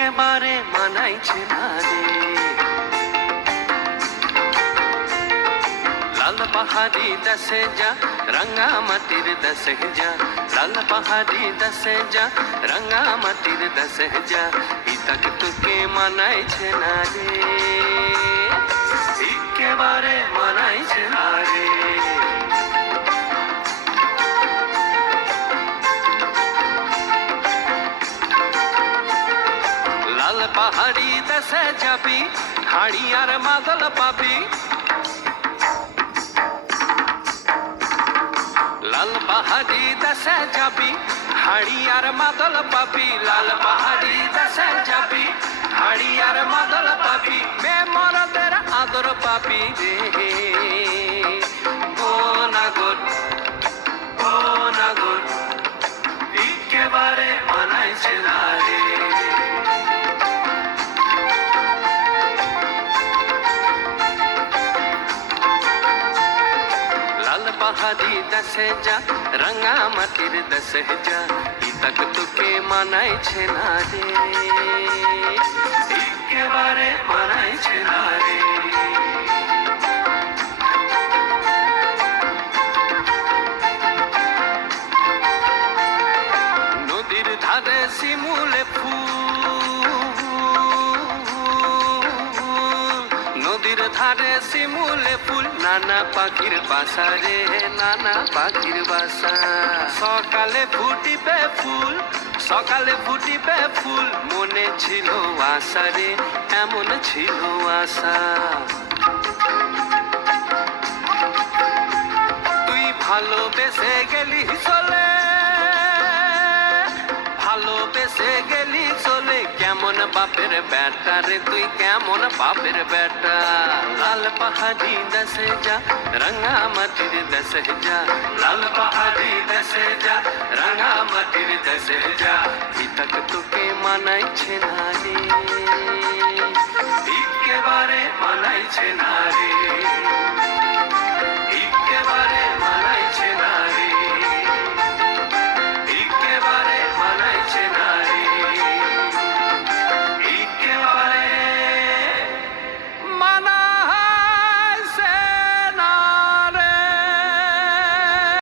একেবারে মানাইছে না রে। লাল পাহাড়ি দেশে যা রাঙা মাটির দেশে যা, লাল পাহাড়ি দেশে যা রাঙা মাটির দেশে যা, ইতাক তোকে মানাইছে না রে, একেবারে মানাইছে না রে। লাল পাহাড়ি দেশে যাবি হাড়ি আর মাদল পাবি, লাল পাহাড়ি দেশে যাবি হাড়ি আর মাদল পাবি, লাল পাহাড়ি দেশে যাবি হাড়ি আর মাদল পাবি, মেমরদের আদর পাবি রে। ও নাগর ও নাগর একেবারে মানাইছে না রে। লাল পাহাড়ি দেশে যা রাঙা মাটির দেশে যা, ইতাক তোকে মানাইছে না রে, একেবারে মানাইছে না রে। নদীর ধারে শিমুলে ফুল, নদীর ধারে শিমুলে ফুল, নানা পাখির বাসা রে, নানা পাখির বাসা। সকালে ফুটিবে ফুল, সকালে ফুটিবে ফুল, মনে ছিল আশা রে, এমন ছিল আশা। তুই ভালোবেসে গেলি চলে, ভালোবেসে গেলি চলে, কেমন বাপের বেটা রে তুই, কেমন বাপের বেটা। লাল পাহাড়ি দেশে যা রাঙা মাটির দেশে যা, লাল পাহাড়ি দেশে যা রাঙা মাটির দেশে যা, ইতাক তোকে মানাইছে না রে, একেবারে মানাইছে না রে।